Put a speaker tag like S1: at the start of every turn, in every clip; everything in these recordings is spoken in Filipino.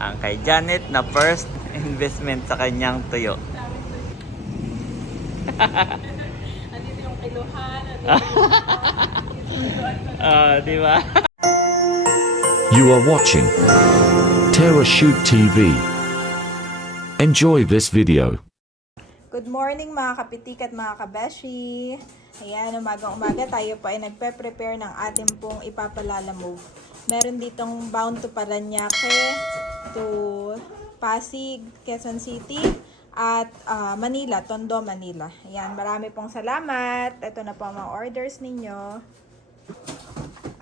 S1: ang kay Janet na first investment sa kanyang tuyo.
S2: Andito yung kiluhan.
S1: Ah, di ba?
S3: You are watching Terra Shoot TV. Enjoy this video.
S4: Good morning mga kapitik at mga kabeshi. Ayan, umagang umaga tayo po ay nagpe-prepare ng ating pong ipapalala move. Meron ditong bound to Paranaque, to Pasig, Quezon City, at ah, Manila, Tondo, Manila. Ayan, marami pong salamat. Ito na po ang mga orders ninyo.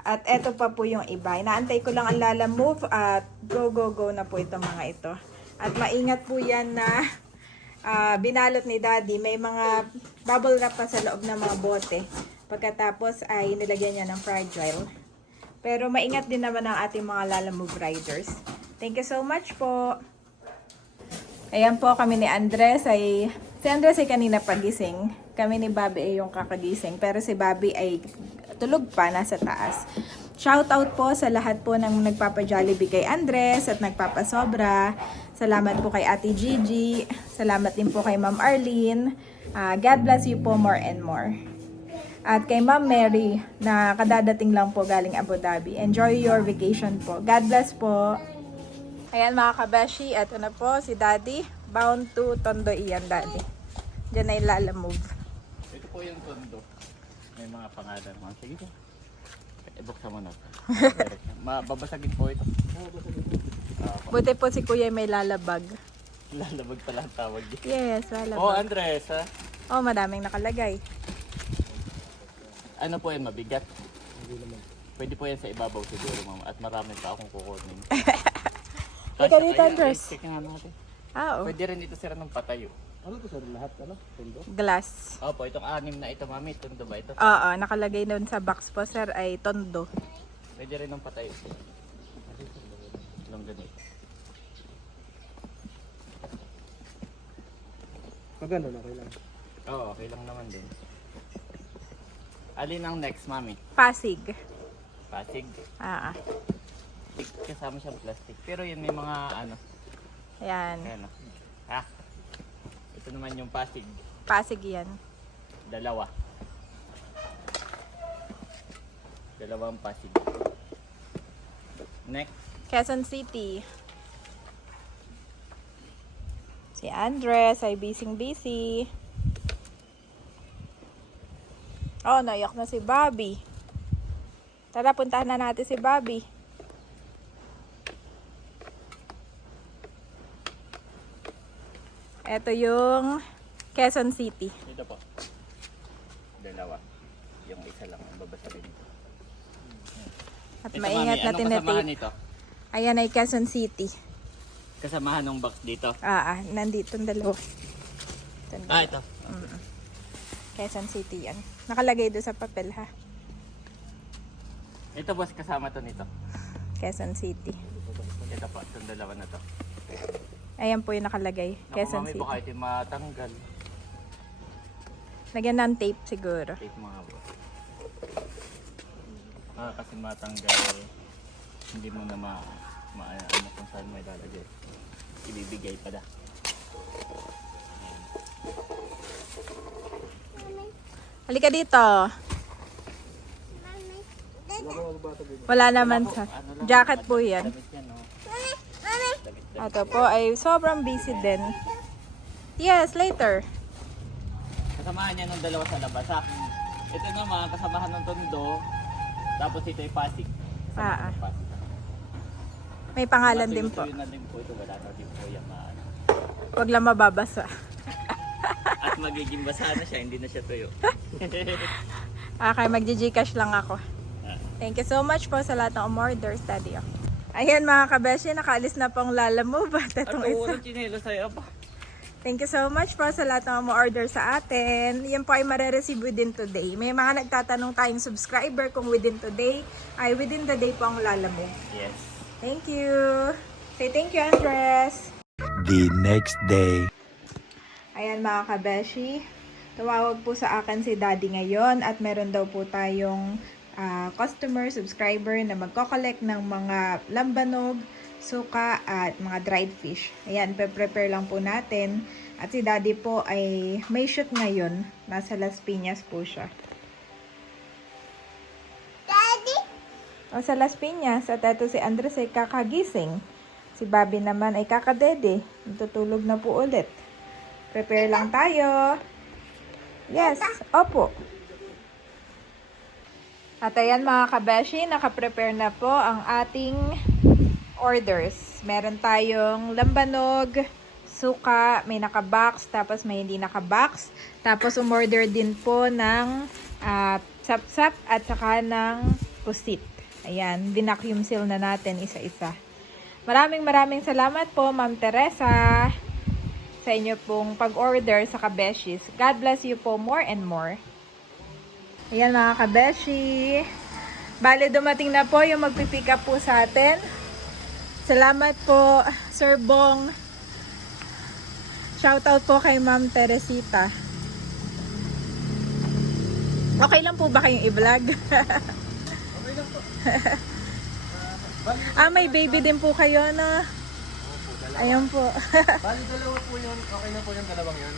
S4: At eto pa po yung iba. Inaantay ko lang ang Lala Move at go, go, go na po itong mga ito. At maingat po yan na ah, binalot ni Daddy. May mga bubble wrap pa sa loob ng mga bote. Pagkatapos ay nilagyan niya ng fragile. Pero maingat din naman ang ating mga Lala Move riders. Thank you so much po. Ayan po kami ni Andres ay si Andres ay kanina pagising. Kami ni Bobby ay yung kakagising pero si Bobby ay tulog pa nasa taas. Shout out po sa lahat po ng nagpapa-Jollibee kay Andres at nagpapasobra. Salamat po kay Ate Gigi. Salamat din po kay Ma'am Arlene. Ah, God bless you po more and more. At kay Ma'am Mary na kadadating lang po galing Abu Dhabi. Enjoy your vacation po. God bless po. Ayan mga kabeshi, eto na po si Daddy. Bound to Tondo Iyan, Daddy. Diyan ay lala move.
S1: Ito po yung tondo. May mga pangalan mo. Sige po. Eh, buksan mo na. Mababasagin po ito. Ah,
S4: Buti po si Kuya may lalabag.
S1: lalabag pala ang tawag niya.
S4: Yes,
S1: Oh,
S4: lalabag.
S1: Andres, ha?
S4: Oh, madaming nakalagay.
S1: Ano po yan, mabigat? Pwede po yan sa ibabaw siguro, ma'am. At marami pa akong kukunin.
S4: Halika dito, Andres.
S1: Check nga natin.
S4: Ah, oh.
S1: Pwede rin ito sira ng patayo.
S4: Glass.
S1: Opo, itong anim na ito, mami. Tondo ba ito?
S4: Oo, nakalagay doon sa box po, sir, ay Tondo.
S1: Pwede rin ng patayo. Ilang ganito.
S5: Maganda na kailangan.
S1: Oo, okay lang naman din. Alin ang next, mami?
S4: Pasig.
S1: Pasig.
S4: Ah, ah.
S1: Kasama siyang plastic. Pero yun may mga ano.
S4: Ayan.
S1: Ayan o. Ha? Ito naman yung Pasig.
S4: Pasig yan.
S1: Dalawa. Dalawang Pasig. Next.
S4: Quezon City. Si Andres ay busy-busy. Oh, naiyak na si Bobby. Tara, puntahan na natin si Bobby. Ito yung Quezon City.
S1: Dito po. Dalawa. Yung isa lang ang babasagin nito.
S4: At
S1: Ito,
S4: maingat
S1: mami,
S4: na
S1: anong kasamahan nito?
S4: Ayan ay Quezon City.
S1: Kasamahan ng box dito.
S4: Ah, ah, nandito ang dalawa. Ito
S1: Ah,
S4: dalawa.
S1: ito.
S4: Quezon City yan. Nakalagay doon sa papel ha.
S1: Ito boss, kasama to nito.
S4: Quezon City.
S1: Ito po, itong dalawa na to.
S4: Ayan po yung nakalagay. Quezon
S1: mami,
S4: City.
S1: baka ito matanggal.
S4: Lagyan ng tape siguro.
S1: Take mga boss. Ah, kasi matanggal. Hindi mo na ma, ma ano kung saan may lalagay. Ibibigay pala.
S4: Halika dito. Wala naman sa
S1: Ano
S4: jacket po yan.
S1: damit yan, oh. Damit-damit.
S4: Ito po ay sobrang busy din. Yes, later.
S1: Kasamahan niya ng dalawa sa labas. Ha? Ito naman, kasamahan ng tondo. Tapos ito ay pasig.
S4: Ah, ah.
S1: Pasig.
S4: May pangalan din po.
S1: Na din po ito. Wala na din po yung maano.
S4: Huwag lang mababasa.
S1: At magiging basa na siya, hindi na siya tuyo.
S4: Okay, magji-gcash lang ako. Thank you so much po sa lahat ng umorders, Daddy. Ayan mga kabeshi, nakaalis na pong Lala Move at itong
S1: Ano,
S4: isa.
S1: chinelo sa'yo pa.
S4: Thank you so much po sa lahat ng mga order sa atin. Yan po ay marereceive within today. May mga nagtatanong tayong subscriber kung within today ay within the day po ang Lala Move.
S1: Yes.
S4: Thank you. Say thank you, Andres.
S3: The next day.
S4: Ayan mga kabeshi, tumawag po sa akin si Daddy ngayon at meron daw po tayong ah, customer, subscriber na magko-collect ng mga lambanog suka at mga dried fish. Ayan, pe-prepare lang po natin. At si daddy po ay may shoot ngayon. Nasa Las Piñas po siya. O sa Las Piñas, at ito si Andres ay kakagising. Si Bobby naman ay kakadede. Natutulog na po ulit. Prepare lang tayo. Yes, opo. At ayan mga kabeshi, nakaprepare na po ang ating orders. Meron tayong lambanog, suka, may nakabox, tapos may hindi nakabox. Tapos umorder din po ng ah, sap-sap at saka ng pusit. Ayan, binacuum seal na natin isa-isa. Maraming maraming salamat po, Ma'am Teresa, sa inyo pong pag-order sa kabeshis. God bless you po more and more. Ayan mga kabeshi. Bale, dumating na po yung magpipick up po sa atin. Salamat po, Sir Bong. Shoutout po kay Ma'am Teresita. Okay lang po ba kayong i-vlog? ah, may baby din po kayo na. Ayun po.
S5: Bali, dalawa po yun. Okay na po yung dalawang yun.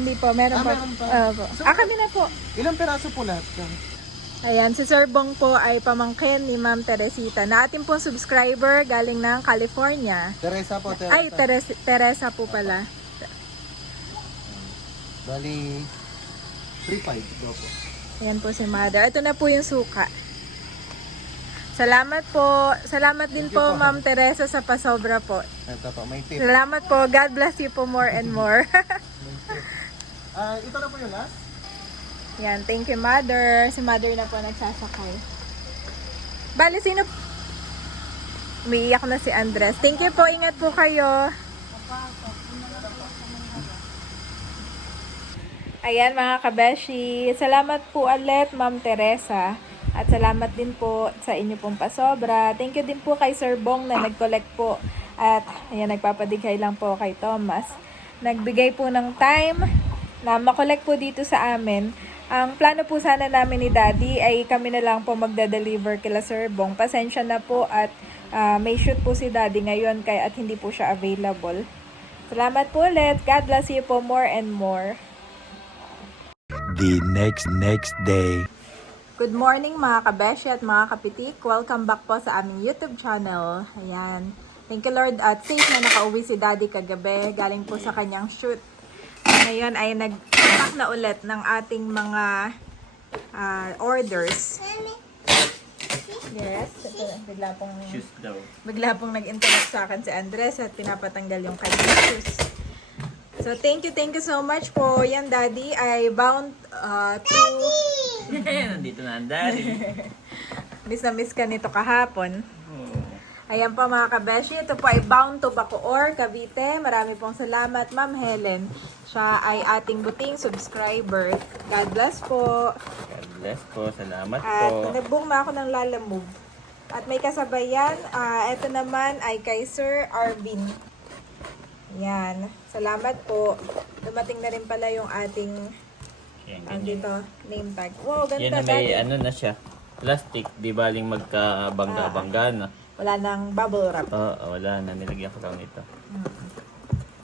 S4: Hindi po, meron
S5: Ah,
S4: po.
S5: meron pa.
S4: Ah, po. Ah, kami na po.
S5: Ilang peraso po lahat yun?
S4: Ayan, si Sir Bong po ay pamangkin ni Ma'am Teresita na ating pong subscriber galing ng California.
S5: Teresa po, Teresa.
S4: Ay, Teres- Teresa po pala.
S5: Bali, 3-5 daw po.
S4: Ayan po si Mother. Ito na po yung suka. Salamat po. Salamat din po, Ma'am Teresa, sa pasobra po.
S5: Ito po, may tip.
S4: Salamat po. God bless you po more and more.
S5: Ah, ito na po yung last.
S4: Yan, thank you, Mother. Si Mother na po nagsasakay. Bali, sino? Umiiyak na si Andres. Thank you po. Ingat po kayo. Ayan mga kabeshi. Salamat po ulit, Ma'am Teresa. At salamat din po sa inyo pong pasobra. Thank you din po kay Sir Bong na nag-collect po. At ayan, nagpapadigay lang po kay Thomas. Nagbigay po ng time na makolek po dito sa amin. Ang plano po sana namin ni Daddy ay kami na lang po magda-deliver kila Sir Bong. Pasensya na po at ah, may shoot po si Daddy ngayon kaya at hindi po siya available. Salamat po ulit. God bless you po more and more.
S3: The next next day.
S4: Good morning mga kabeshi at mga kapitik. Welcome back po sa aming YouTube channel. Ayan. Thank you Lord at safe na nakauwi si Daddy kagabi. Galing po sa kanyang shoot. Ngayon ay nag-pack na ulit ng ating mga ah, orders. Yes. Bigla pong,
S1: Shoes daw.
S4: bigla pong nag-interact sa akin si Andres at pinapatanggal yung kanyang shoes. So, thank you, thank you so much po. Yan, Daddy, ay bound ah, to...
S1: Nandito na ang daddy.
S4: Miss na miss ka nito kahapon. Ayan po mga kabeshi, ito po ay bound to Bacoor, Cavite. Marami pong salamat, Ma'am Helen. Siya ay ating buting subscriber. God bless po.
S1: God bless po. Salamat
S4: At
S1: po.
S4: nag-book na ako ng Lala Move. At may kasabayan, ah ito naman ay kay Sir Arvin. Yan. Salamat po. Dumating na rin pala yung ating
S1: Yan,
S4: ang dito, name tag. Wow,
S1: Yan
S4: ganda
S1: na may
S4: Daddy.
S1: ano na siya. Plastic. Di baling magkabangga-bangga na.
S4: Wala nang bubble wrap.
S1: Oo, wala na. Nilagyan ko lang ito.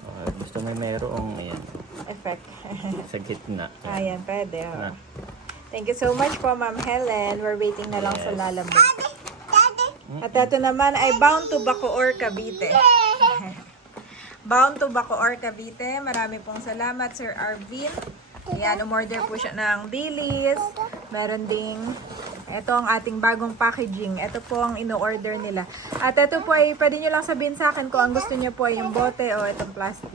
S1: Ah, gusto mo mayroong ayan,
S4: Effect.
S1: sa gitna.
S4: Ayan, pwede. oh.
S1: Na.
S4: Thank you so much po, Ma'am Helen. We're waiting na lang sa
S1: Yes.
S4: Lalamove. At ito naman ay Bound to Bacoor, Cavite. Bound to Bacoor, Cavite. Marami pong salamat, Sir Arvin. Ayan, umorder po siya ng dilis. Meron ding ito ang ating bagong packaging. Ito po ang ino-order nila. At ito po ay pwede nyo lang sabihin sa akin kung ang gusto niyo po ay yung bote o itong plastic.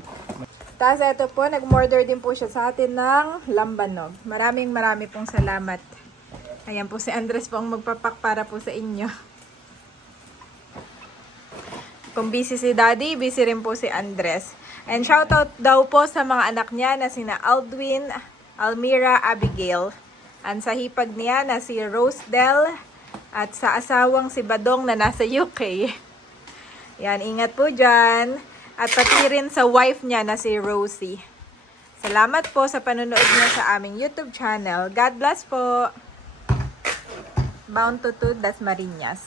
S4: Tapos ito po, nag-order din po siya sa atin ng lambanog. Maraming marami pong salamat. Ayan po si Andres po ang magpapak para po sa inyo. Kung busy si Daddy, busy rin po si Andres. And shoutout daw po sa mga anak niya na sina Aldwin, Almira, Abigail. Ang sa hipag niya na si Rosedel at sa asawang si Badong na nasa UK. Yan, ingat po dyan. At pati rin sa wife niya na si Rosie. Salamat po sa panonood niyo sa aming YouTube channel. God bless po. Bound to to Dasmariñas.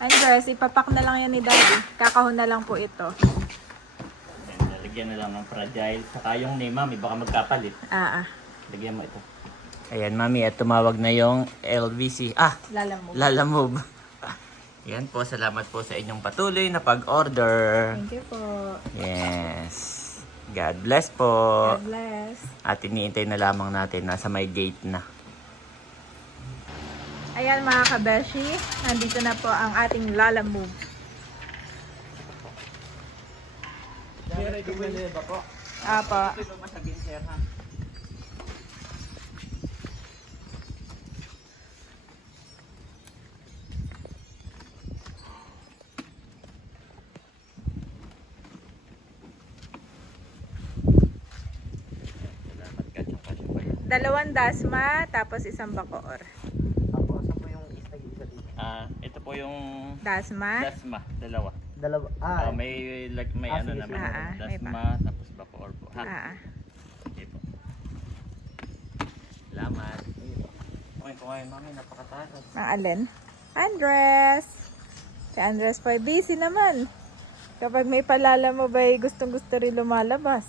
S4: Andres, ipapak na lang yan ni Daddy. Kakahon na lang po ito.
S1: Ayan, lalagyan na lang ng fragile. Saka yung name, mami, baka magkapalit.
S4: Ah, ah.
S1: Lagyan mo ito. Ayan, mami, at tumawag na yung LVC. Ah,
S4: Lala mo.
S1: Lala Move. Yan po, salamat po sa inyong patuloy na pag-order.
S4: Thank you po.
S1: Yes. God bless po.
S4: God bless.
S1: At iniintay na lamang natin, nasa may gate na.
S4: Ayan mga kabeshi, nandito na po ang ating Lala Move. Apo.
S1: Salamat ka, tsaka siya pa yun.
S4: Dalawang dasma, tapos isang bakoor.
S5: Apo, saan po yung isa isa dito?
S1: Ah, ito po yung
S4: Dasma.
S1: dasma, dalawa.
S5: Dalawa.
S1: Ah,
S5: Ah,
S1: may like may
S5: Ah,
S1: ano
S5: sige,
S1: naman.
S4: sige. Ah, ah, may
S1: dasma tapos bacoor po. Ha?
S4: Ah, ah.
S1: Sige po. Salamat. Kumain kumain mami, napakataras.
S4: Ang alin? Andres! Si Andres po ay busy naman. Kapag may palala mo ba gustong gusto rin lumalabas.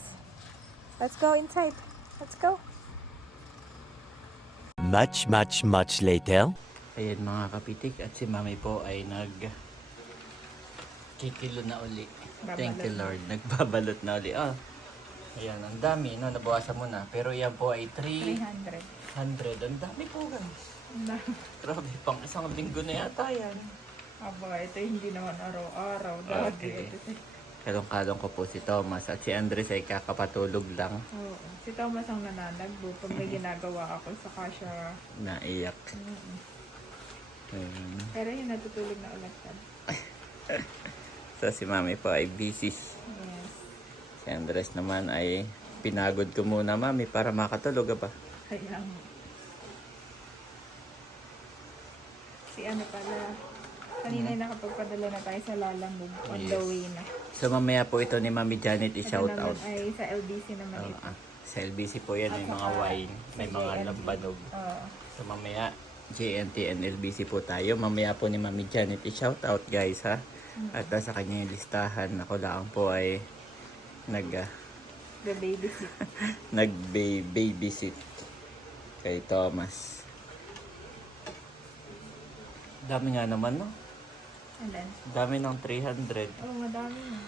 S4: Let's go inside. Let's go.
S3: Much, much, much later.
S1: Ayan mga kapitik at si mami po ay nag kikilo na uli. Thank you Lord. Nagbabalot na uli. Ah, ayan, ang dami. No? Nabawasan mo na. Pero yan po ay 300.
S4: 300.
S1: Ang dami po guys. Grabe, pang isang linggo na yata yan.
S4: Aba, ito hindi naman araw-araw.
S1: Okay. Kalong-kalong ko po si Thomas at si Andres ay kakapatulog lang.
S4: Oo. Si Thomas ang nananagbo pag may ginagawa ako sa kasya.
S1: Naiyak. Ayan.
S4: Pero yun, natutulog na ulit ka.
S1: So si mami po ay busy.
S4: Yes.
S1: Si Andres naman ay pinagod ko muna mami para makatulog ba?
S4: Kaya nga. Si ano pala, kanina
S1: Hmm.
S4: nakapagpadala na tayo sa Lalamog on the way na.
S1: So mamaya po ito ni Mami Janet i-shout out.
S4: ay sa LBC naman
S1: Oo,
S4: ito.
S1: ah. sa LBC po yan, may mga wine, may mga lambanog.
S4: Oo.
S1: So mamaya, JNT and LBC po tayo. Mamaya po ni Mami Janet i-shout out guys ha. At ah, sa kanya yung listahan, ako lang po ay nag, ah,
S4: the babysit.
S1: nag-babysit kay Thomas. Dami nga naman no?
S4: And then,
S1: Dami ng 300.
S4: oh, madami na.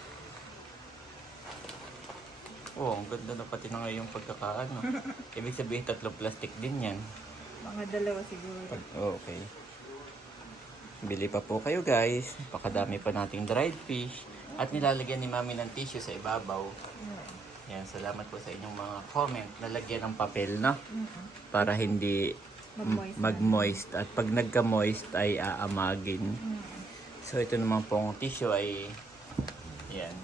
S1: Oo, ang ganda na pati na ngayon pagkakaano. Ibig sabihin tatlong plastic din yan.
S4: Mga dalawa siguro.
S1: Pag, oh, okay. Bili pa po kayo guys. Pakadami pa nating dried fish. At nilalagyan ni mami ng tissue sa ibabaw.
S4: Oo.
S1: Yan, salamat po sa inyong mga comment. Nalagyan ng papel na
S4: Mm-mm.
S1: para hindi Mag-moist. At pag nagka-moist ay aamagin.
S4: Mm.
S1: So ito naman pong tissue ay yan.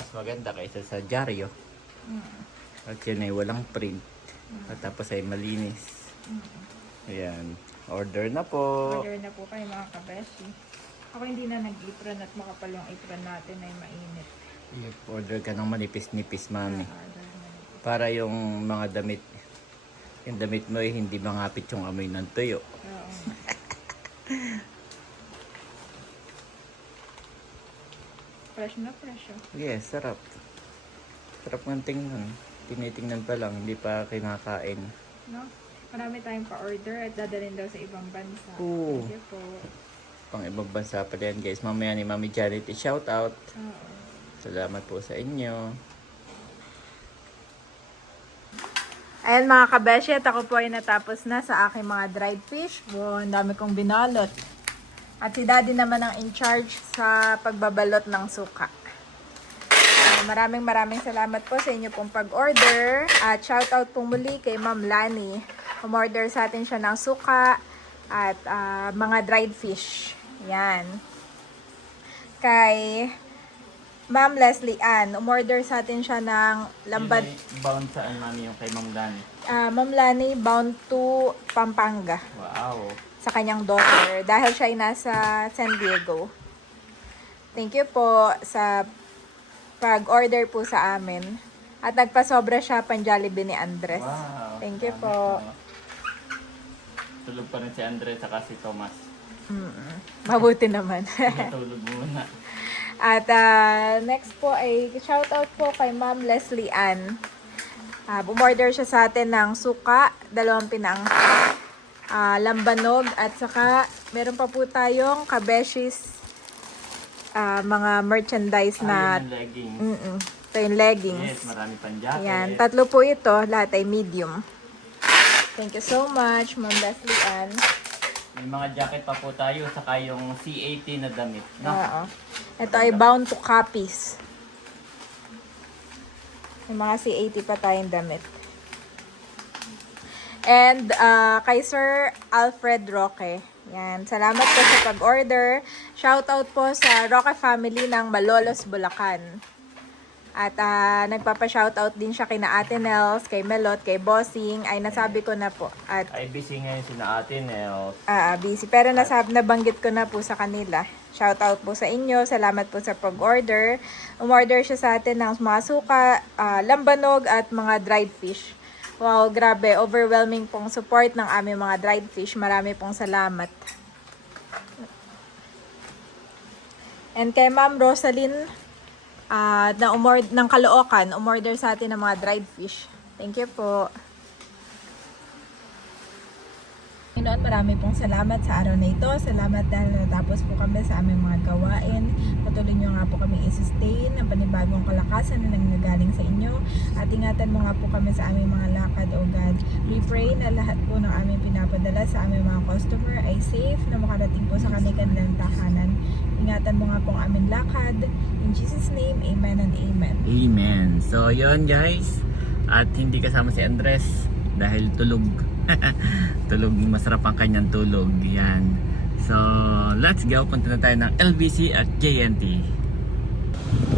S1: Mas maganda kaysa sa dyaryo.
S4: Mm.
S1: At yun ay walang print. At tapos ay malinis. Ayan. Order na po.
S4: Order na po kayo mga kabeshi. Ako hindi na nag-apron at makapal yung apron natin ay mainit.
S1: Yep, order ka ng manipis-nipis, mami.
S4: Order na.
S1: Para yung mga damit, yung damit mo ay hindi mangapit yung amoy ng tuyo.
S4: Oo. fresh na fresh oh.
S1: Yes, sarap. Sarap ng tingnan. Tinitingnan pa lang, hindi pa kinakain.
S4: No? Marami tayong pa-order at dadalhin daw sa ibang bansa.
S1: Oo.
S4: Thank you po.
S1: Pang ibang bansa pa yan, guys. Mamaya ni Mami Janet i-shout out.
S4: Oo.
S1: Salamat po sa inyo.
S4: Ayan mga kabeshi, at ako po ay natapos na sa aking mga dried fish. Wow, ang dami kong binalot. At si Daddy naman ang in charge sa pagbabalot ng suka. Uh, maraming maraming salamat po sa inyo pong pag-order. At shoutout po muli kay Ma'am Lani. Umorder sa atin siya ng suka at ah, mga dried fish. Yan. Kay Ma'am Leslie Ann, umorder sa atin siya ng lambad
S1: Yun ay bound saan, Mami, yung kay Ma'am Dani.
S4: Ah, Ma'am Lani bound to Pampanga
S1: Wow.
S4: Sa kanyang daughter dahil siya ay nasa San Diego. Thank you po sa pag-order po sa amin. At nagpasobra siya pan Jollibee ni Andres.
S1: Wow.
S4: Thank you po.
S1: Tulog pa rin si Andres at si Thomas.
S4: Mm-mm. Mabuti naman.
S1: Natulog muna.
S4: At ah, next po ay shoutout po kay Ma'am Leslie Ann. Uh, bumorder siya sa atin ng suka, dalawang pinang ah, lambanog at saka meron pa po tayong kabeshis ah, mga merchandise na
S1: yung legging.
S4: mm ito yung leggings.
S1: Yes, marami pang jacket.
S4: Ayan, tatlo po ito, lahat ay medium. Thank you so much, Ma'am Leslie Ann.
S1: May mga jacket pa po tayo, saka yung C80 na damit. No?
S4: Oo. Ito ay bound to copies. May mga C80 pa tayong damit. And uh, kay Sir Alfred Roque. Yan. Salamat po sa pag-order. Shoutout po sa Roque family ng Malolos, Bulacan. At uh, nagpapa-shoutout din siya kay na Ate Nels, kay Melot, kay Bossing. Ay, nasabi ko na po. At
S1: Ay, busy ngayon si na ate Nels.
S4: Ah, busy. Pero nasab nabanggit ko na po sa kanila. Shout out po sa inyo. Salamat po sa pag-order. Umorder siya sa atin ng mga suka, ah, lambanog at mga dried fish. Wow, grabe. Overwhelming pong support ng aming mga dried fish. Marami pong salamat. And kay Ma'am Rosalyn ah na umord ng Caloocan, umorder sa atin ng mga dried fish. Thank you po. Panginoon, marami pong salamat sa araw na ito. Salamat dahil natapos po kami sa aming mga gawain. Patuloy nyo nga po kami i-sustain ng panibagong kalakasan na nanggagaling sa inyo. At ingatan mo nga po kami sa aming mga lakad, O God. We pray na lahat po ng aming pinapadala sa aming mga customer ay safe na makarating po sa kanilang tahanan. Ingatan mo nga po ang aming lakad. In Jesus' name, Amen and Amen.
S1: Amen. So, yun guys. At hindi kasama si Andres dahil tulog. tulog, masarap ang kanyang tulog. Yan. So, let's go. Punta na tayo ng LBC at JNT.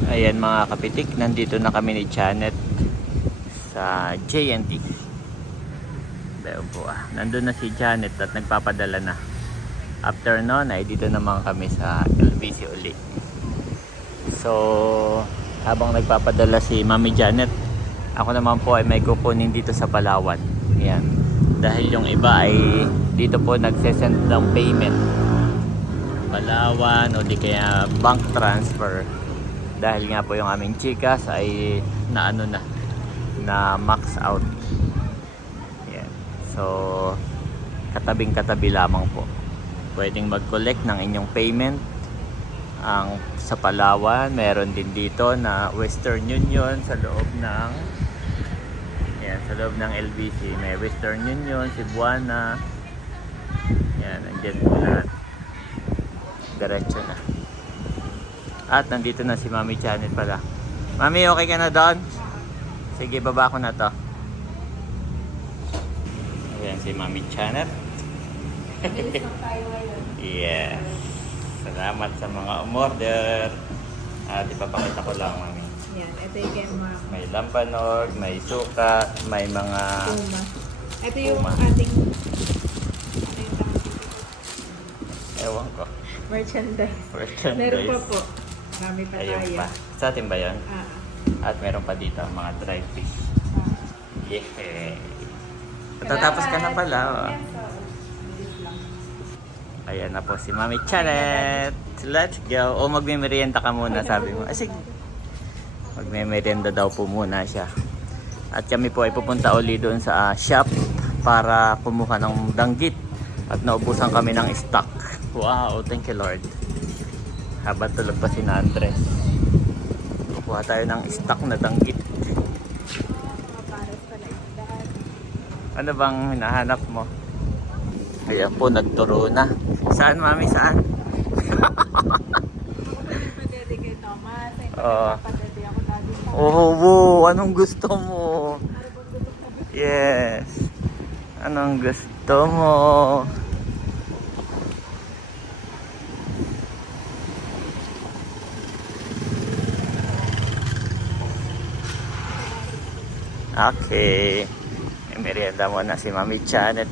S1: Ayan mga kapitik, nandito na kami ni Janet sa JNT. Po ah. Nandun na si Janet at nagpapadala na. After nun ay dito naman kami sa LBC uli. So, habang nagpapadala si Mami Janet, ako naman po ay may kukunin dito sa Palawan. Yan. Dahil yung iba ay dito po nagsesend ng payment. Palawan o di kaya bank transfer. Dahil nga po yung aming chikas ay na ano na, na max out. Yan. So, katabing katabi lamang po. Pwedeng mag-collect ng inyong payment ang sa Palawan, meron din dito na Western Union sa loob ng sa loob ng LBC. May Western Union, Cebuana. Yan, nandiyan po lahat. Diretso na. At nandito na si Mami Janet pala. Mami, okay ka na doon? Sige, baba ko na to. Ayan si Mami Janet. yes. Salamat sa mga umorder. At ipapakita ko lang, Mami.
S4: Yan, ito yung kay Ma'am
S1: May lampanog, may suka, may mga...
S4: Puma. Ito yung
S1: Puma.
S4: ating ano yung tawag dito?
S1: Ewan ko.
S4: merchandise.
S1: Merchandise.
S4: Meron pa po. Marami pa
S1: Ayun
S4: tayo.
S1: pa. Sa atin ba yun?
S4: Ah,
S1: At meron pa dito mga dried fish.
S4: ah.
S1: Yeah. Tatapos ka na pala. oh.
S4: Yes, so, bilis lang.
S1: Ayan na po si Mami Chanet. Let's go. O magme-merienda ka muna, sabi mo. Ah, sige. Magme-merienda daw po muna siya. At kami po ay pupunta uli doon sa ah, shop para kumuha ng danggit. At naubusan kami ng stock. Wow, thank you Lord. Habang tulog pa si Andres. Kukuha tayo ng stock na danggit. Ano bang hinahanap mo? Ayan po, nagturo na. Saan, mami? Saan? Oo.
S4: padede ako lagi sa
S1: Oh, wow. Anong gusto mo? Yes. Anong gusto mo? Okay. May merienda mo na si Mami Janet.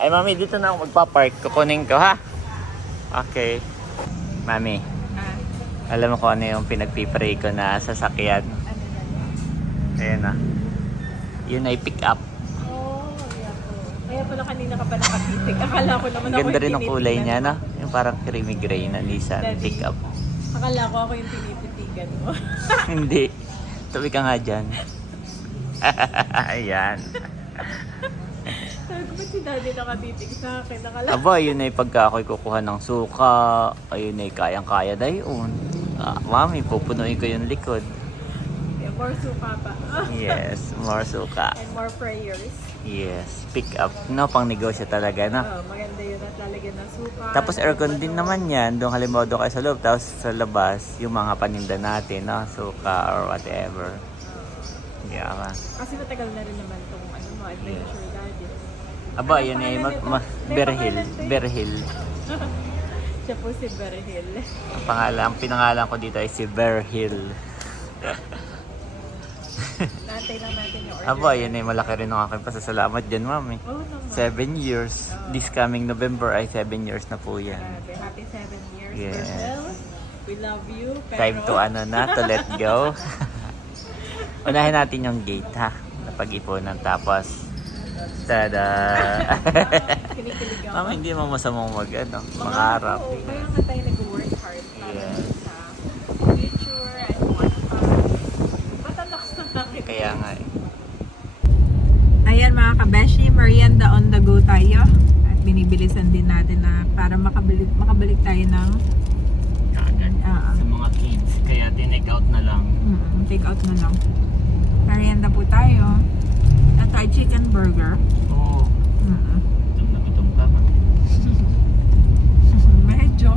S1: Ay, Mami, dito na ako magpa-park. Kukunin ko, ha? Okay. Mami,
S4: Ah,
S1: alam mo kung ano yung pinagpipray ko na sasakyan? Ayan na. Yun ay pick up.
S4: Oh, yeah po.
S2: Kaya pala kanina ka pa nakapitik. Akala ko naman
S1: Ang ganda rin ng kulay niya, no? Yung parang creamy gray na Nissan
S2: Daddy.
S1: pickup.
S2: Akala ko ako yung tinititigan mo.
S1: Hindi. Tabi ka nga dyan. Ayan.
S2: Sabi ko, ba't si daddy nakatitig sa akin? Akala
S1: Aba, yun ay pagka ako'y kukuha ng suka, ayun ay kayang-kaya dayon. Ah, mami, pupunuin ko yung likod.
S2: Yeah, more suka pa.
S1: Yes, more suka.
S2: And more prayers.
S1: Yes, pick up. No, pang negosyo talaga, no?
S2: Oh, maganda yun at lalagyan ng suka.
S1: Tapos aircon din naman yan. Doon halimbawa doon kayo sa loob. Tapos sa labas, yung mga paninda natin, no? Suka or whatever. Yeah. ka.
S2: Kasi matagal na rin naman itong ano mo, adventure daddy.
S1: Aba,
S2: Ano
S1: yun ay
S2: pangalan
S1: ma- ma- Berhil.
S2: eh.
S1: Berhil.
S2: Siya po si Berhil.
S1: Ang pangalan, ang pinangalan ko dito ay si Berhil.
S2: Nantay lang natin yung order.
S1: Aba, yun ay malaki rin ang aking pasasalamat dyan, mami.
S2: Oh, naman.
S1: Seven years. This coming November ay seven years na po yan.
S2: Grabe, happy seven years,
S1: Yes.
S2: Berhil. We love you. Pero,
S1: Time to ano na, to let go. Unahin natin yung gate ha. Na pag-ipunan tapos tada.
S2: Kinikilig ako.
S1: Mama, hindi mo masamang mag ano,
S2: Mga-
S1: mangarap.
S2: Oo, kaya nga tayo nag-work hard para
S1: Yes.
S2: sa future and whatnot. Matalaks na namin.
S1: Kaya nga eh.
S4: Ayan mga kabeshi, merienda on the go tayo. At binibilisan din natin na para makabalik, makabalik tayo ng
S1: Kaagad.
S4: ah,
S1: Sa mga kids. Kaya tinake out na lang.
S4: mm, take out na lang. Merienda po tayo. At ay chicken burger.
S1: Oo.
S4: Mm.
S1: Gutom na gutom ka pa.
S4: Medyo.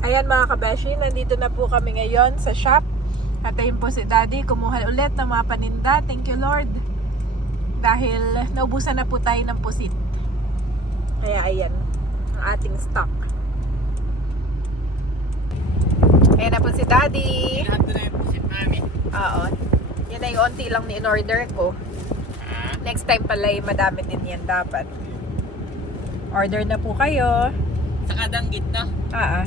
S4: Ayan mga kabeshi, nandito na po kami ngayon sa shop. At ayun po si Daddy, kumuha ulit ng mga paninda. Thank you Lord. Dahil naubusan na po tayo ng pusit. Kaya ayan, ang ating stock. Ayan na po si Daddy.
S1: Lahat na yung pusit namin.
S4: Oo. Yan ay onti lang ni in-order ko.
S1: Ha?
S4: Next time pala ay madami din yan dapat. Order na po kayo.
S1: Sa kadanggit na.
S4: Ah,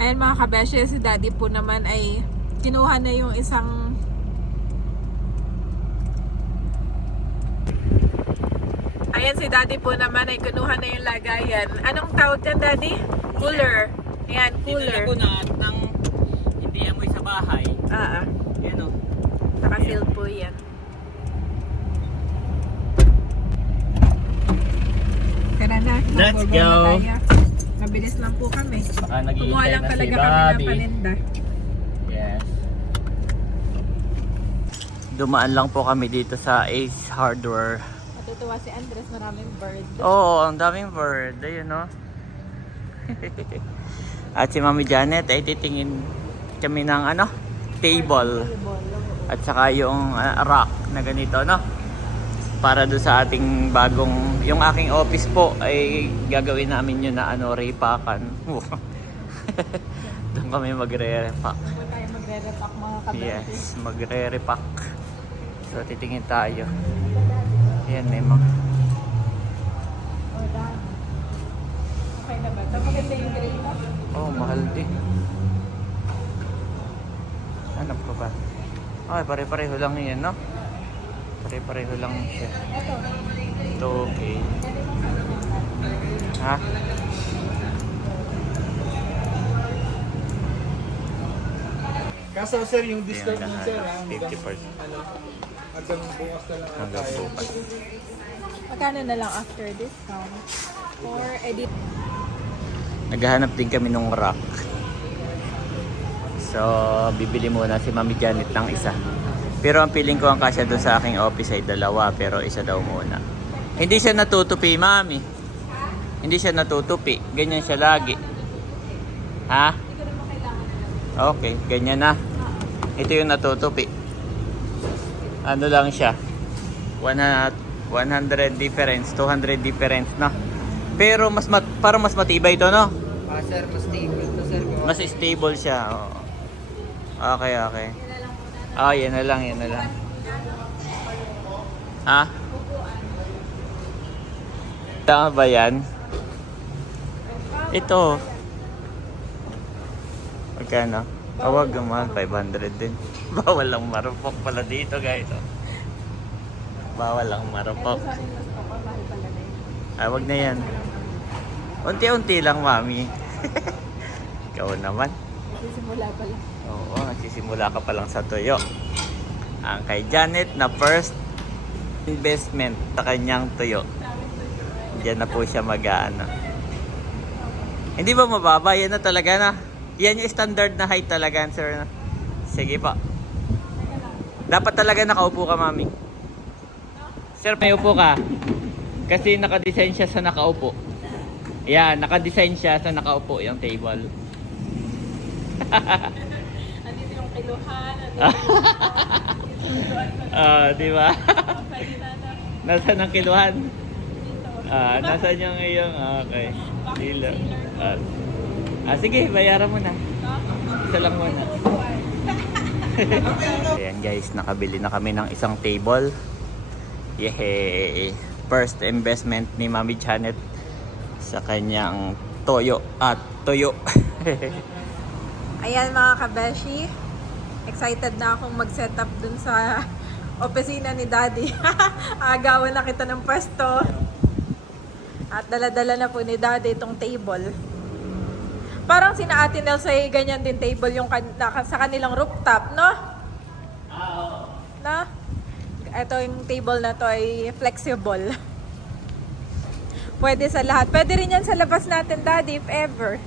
S4: Ayan mga kabeshe, si daddy po naman ay kinuha na yung isang Ayan si daddy po naman ay kinuha na yung lagayan. Anong tawag dyan daddy? Cooler. Ayan, cooler.
S1: Ko na ng hindi amoy sa bahay.
S4: Ah, ah.
S1: Yan o.
S4: Naka-seal po yan. Tara na.
S1: Let's go.
S4: na tayo. Mabilis lang po kami.
S1: Baka
S4: Kumuha
S1: naghihintay
S4: lang
S1: na si
S4: talaga kami ng
S1: Bobby.
S4: paninda.
S1: Yes. Dumaan lang po kami dito sa Ace Hardware.
S2: Matutuwa si Andres, maraming bird.
S1: Oo, ang daming bird. Ayun, no? At si Mami Janet ay titingin kami ng ano, table. At saka yung ah, rock na ganito, no? Para do sa ating bagong, yung aking office po ay gagawin namin yun na ano, repakan. Doon kami magre-repack.
S2: Tayo magre-repack mga kabete.
S1: Yes, magre-repack. So titingin tayo. Ayan, may mga
S2: Oh. Okay na ba? Maganda yung gray mo.
S1: Oh, mahal din. Hanap ko ba? Ay, pare-pareho lang yan, no? Pare-pareho lang siya.
S2: Ito.
S1: Okay. Ha?
S5: Kaso sir, yung discount nun sir, ah, hanggang,
S1: 50%.
S5: ano, hanggang bukas na lang
S1: Hanggang bukas.
S2: Magkano na lang after discount? Or edit?
S1: Naghahanap din kami ng rock. So, bibili muna si Mami Janet ng isa. Pero ang feeling ko ang kasya doon sa aking office ay dalawa, pero isa daw muna. Hindi siya natutupi, Mami. Hindi siya natutupi. Ganyan siya lagi. Ha? Okay, ganyan na. Ito yung natutupi. Ano lang siya? 100, 100 difference, 200 difference na. Pero mas mat, parang mas matibay ito, no?
S5: Ah, sir, mas stable to sir.
S1: Mas stable siya. Oo. Okay, okay. Ah, yan na lang, yan na lang. Ha? Tama ba yan? Ito. Magkano? Awag naman, 500 din. Bawal lang marupok pala dito guys. oh. Bawal lang marupok. Ah, wag na yan. Unti-unti lang, mami. Ikaw naman.
S2: Sisimula pala.
S1: Oo, nagsisimula ka pa lang sa tuyo. Ang kay Janet na first investment sa kanyang tuyo. Diyan na po siya mag-ano. Hindi ba mababa? Yan na talaga na. Yan yung standard na height talaga, sir. Sige pa. Dapat talaga nakaupo ka, mami. Sir, may upo ka. Kasi nakadesign siya sa nakaupo. Yan, nakadesign siya sa nakaupo yung table.
S2: Andito yung kiluhan,
S1: Ah, di ba? Nasaan ang kiluhan? Ah, nasaan yung iyong? ah, Okay. Dilo. Ah, ah, sige, bayaran mo na. Isa lang muna. Ayan guys, nakabili na kami ng isang table. Yehey! First investment ni Mami Janet sa kanyang toyo at tuyo.
S4: Ayan mga kabeshi, excited na akong mag-set up dun sa opisina ni Daddy. Agawan na kita ng pwesto. At dala-dala na po ni Daddy itong table. Parang sina Ate Nels ay ganyan din table yung kan- sa kanilang rooftop, no? Na? Ito yung table na to ay flexible. Pwede sa lahat. Pwede rin yan sa labas natin, Daddy, if ever.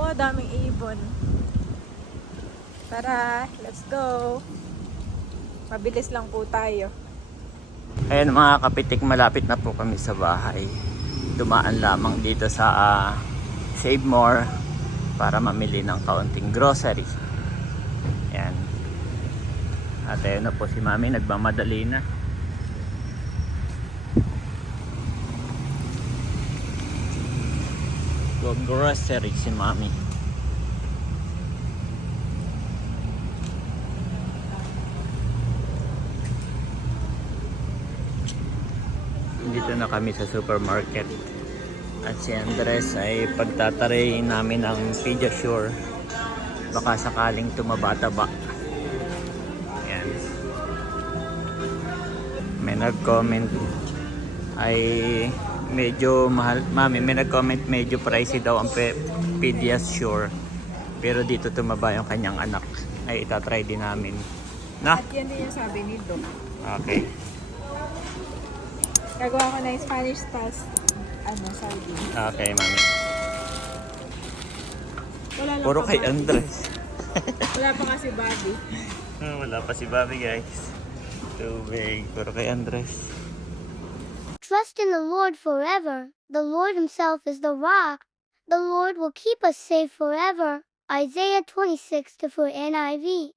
S4: Oh, daming ibon. Tara, let's go. Mabilis lang po tayo.
S1: Ayan mga kapitik, malapit na po kami sa bahay. Dumaan lamang dito sa ah, Save More para mamili ng kaunting grocery. Ayan. At ayun na po si Mami, nagmamadali na. Go grocery si Mami. Dito na kami sa supermarket. At si Andres ay pagtataray namin ang Pediasure. Baka sakaling tumaba-taba. Yan. May nag-comment ay medyo mahal. Mami, may nag-comment medyo pricey daw ang Pe- Pediasure. Pero dito tumaba yung kanyang anak. Ay itatry din namin. Na?
S4: At yan din yung sabi ni Doc.
S1: Okay.
S4: Gagawa ko na yung Spanish toast. Ano, sardine.
S1: Okay, mami.
S4: Wala lang
S1: Puro
S4: pa
S1: kay
S4: Bobby.
S1: Andres.
S4: Wala pa kasi Bobby.
S1: Ah, Wala pa si Bobby guys. Tubig. Puro kay Andres.
S6: Trust in the Lord forever. The Lord Himself is the rock. The Lord will keep us safe forever. Isaiah 26 to 4 NIV.